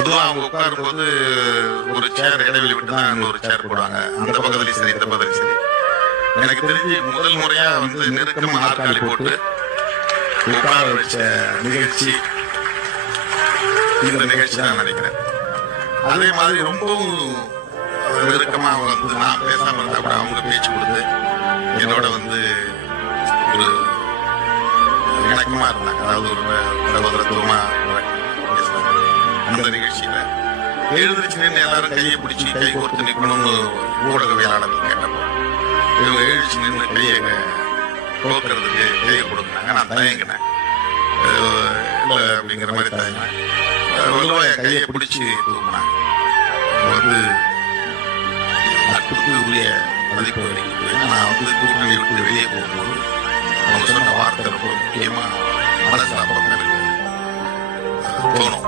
பொதுவாக அவங்க உட்காரும்போது ஒரு சேர் இடைவெளி விட்டு தான் இன்னொரு சேர் போடுவாங்க. அந்த பக்கத்துலையும் சரி இந்த பக்கத்துலையும் சரி. எனக்கு தெரிஞ்சு முதல் முறையா வந்து நெருக்கமா நாற்காலி போட்டு உட்கார வச்ச நிகழ்ச்சி இந்த நிகழ்ச்சி தான் நினைக்கிறேன். அதே மாதிரி ரொம்பவும் நெருக்கமா வந்து நான் பேசாம இருந்தா கூட அவங்க பேச்சு கொடுத்து என்னோட வந்து ஒரு இணக்கமா இருந்தாங்க. அதாவது ஒரு சகோதரத்துவமா பேசினாங்க. அந்த நிகழ்ச்சியில எழுந்திருச்சு நின்று எல்லாரும் கையை பிடிச்சி கை கோர்த்து நிற்கணும்னு ஊடகவியலாளர்கள் கேட்டப்போ இவங்க எழுச்சி நின்று கையை கோக்கிறதுக்கு கையை கொடுக்குறாங்க. நான் தயங்கினேன், இல்லை அப்படிங்கிற மாதிரி தயங்கினேன். வலுவாய கையை பிடிச்சி தூக்குனாங்க. வந்து நட்புக்கு உரிய மதிப்பு அளிக்குது. நான் வந்து கூட்டணி விட்டு வெளியே போகும்போது அவங்க சொன்ன வார்த்தை ரொம்ப முக்கியமா மனசாப்பம் எனக்கு தோணும்.